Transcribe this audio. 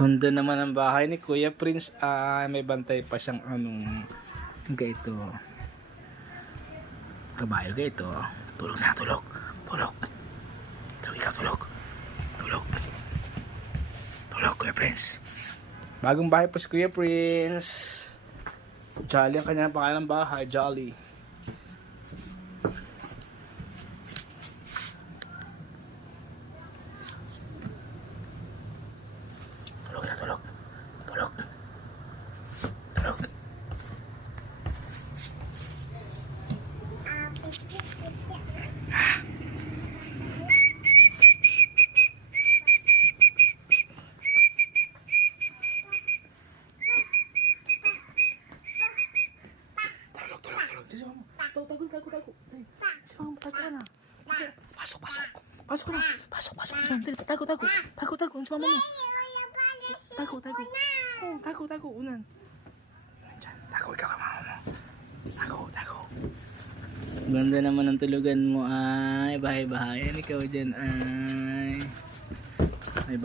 Ganda naman ang bahay ni Kuya Prince. May bantay pa siyang gaito. Kabayo gaito. Tulog na, tulog. Tulog. Tulog ikaw, tulog. Tulog. Tulog, Kuya Prince. Bagong bahay po si Kuya Prince. Jolly ang kanyang pangalan ng bahay. Jolly. Tulog na, tulog. Tulog. Tulog. Pasok ka na. Tago. Si mama mo. Tago. Unan. Tago, ikaw ka mama mo. Tago. Ganda naman ang tulugan mo ay. Bahay-bahayan ikaw dyan ay.